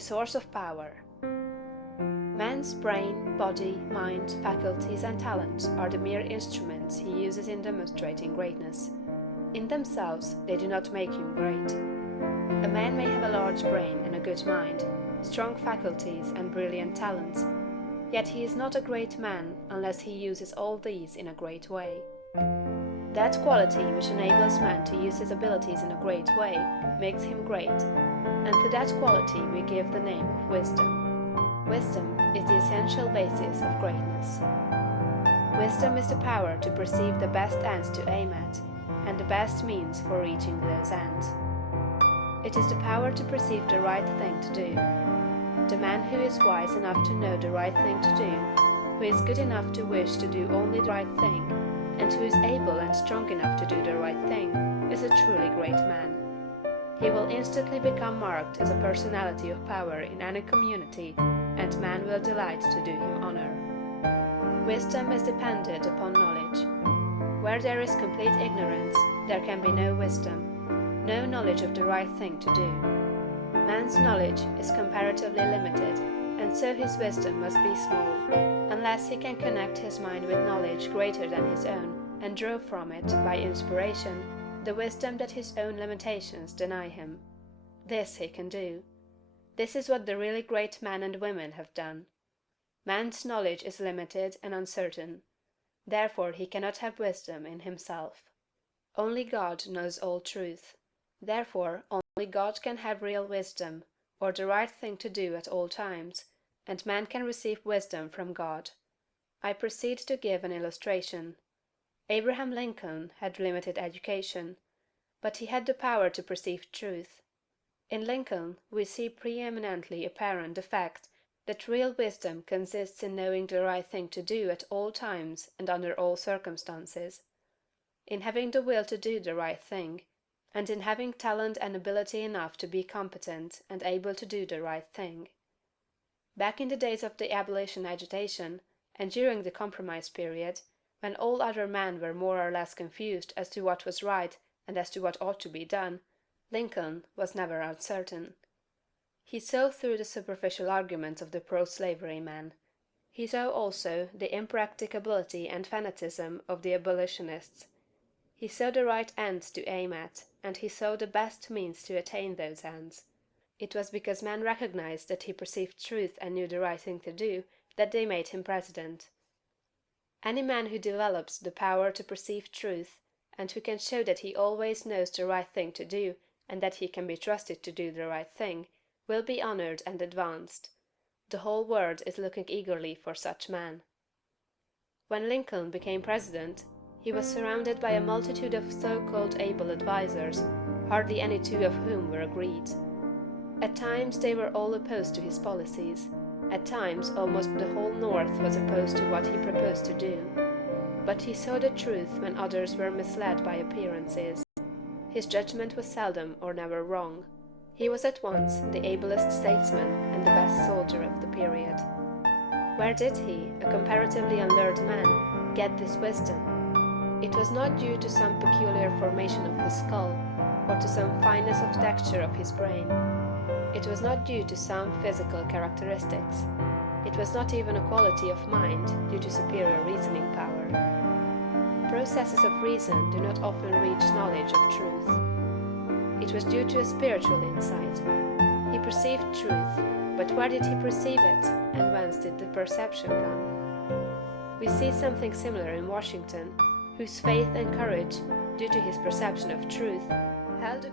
Source of power. Man's brain, body, mind, faculties, and talents are the mere instruments he uses in demonstrating greatness. In themselves, they do not make him great. A man may have a large brain and a good mind, strong faculties and brilliant talents, yet he is not a great man unless he uses all these in a great way. That quality which enables man to use his abilities in a great way makes him great, and to that quality we give the name of wisdom. Wisdom is the essential basis of greatness. Wisdom is the power to perceive the best ends to aim at, and the best means for reaching those ends. It is the power to perceive the right thing to do. The man who is wise enough to know the right thing to do, who is good enough to wish to do only the right thing, and who is able and strong enough to do the right thing, is a truly great man. He will instantly become marked as a personality of power in any community, and man will delight to do him honor. Wisdom is dependent upon knowledge. Where there is complete ignorance, there can be no wisdom, no knowledge of the right thing to do. Man's knowledge is comparatively limited, and so his wisdom must be small, unless he can connect his mind with knowledge greater than his own, and draw from it, by inspiration, the wisdom that his own limitations deny him. This he can do. This is what the really great men and women have done. Man's knowledge is limited and uncertain. Therefore he cannot have wisdom in himself. Only God knows all truth. Therefore only God can have real wisdom, or the right thing to do at all times, and man can receive wisdom from God. I proceed to give an illustration. Abraham Lincoln had limited education, but he had the power to perceive truth. In Lincoln we see preeminently apparent the fact that real wisdom consists in knowing the right thing to do at all times and under all circumstances, in having the will to do the right thing, and in having talent and ability enough to be competent and able to do the right thing. Back in the days of the abolition agitation, and during the compromise period, when all other men were more or less confused as to what was right and as to what ought to be done, Lincoln was never uncertain. He saw through the superficial arguments of the pro-slavery men. He saw also the impracticability and fanaticism of the abolitionists. He saw the right ends to aim at, and he saw the best means to attain those ends. It was because men recognized that he perceived truth and knew the right thing to do that they made him president. Any man who develops the power to perceive truth, and who can show that he always knows the right thing to do and that he can be trusted to do the right thing, will be honored and advanced. The whole world is looking eagerly for such men. When Lincoln became president, he was surrounded by a multitude of so-called able advisers, hardly any two of whom were agreed. At times they were all opposed to his policies. At times almost the whole North was opposed to what he proposed to do. But he saw the truth when others were misled by appearances. His judgment was seldom or never wrong. He was at once the ablest statesman and the best soldier of the period. Where did he, a comparatively unlearned man, get this wisdom? It was not due to some peculiar formation of his skull, or to some fineness of texture of his brain. It was not due to some physical characteristics. It was not even a quality of mind due to superior reasoning power. Processes of reason do not often reach knowledge of truth. It was due to a spiritual insight. He perceived truth, but where did he perceive it, and whence did the perception come? We see something similar in Washington, whose faith and courage, due to his perception of truth, held the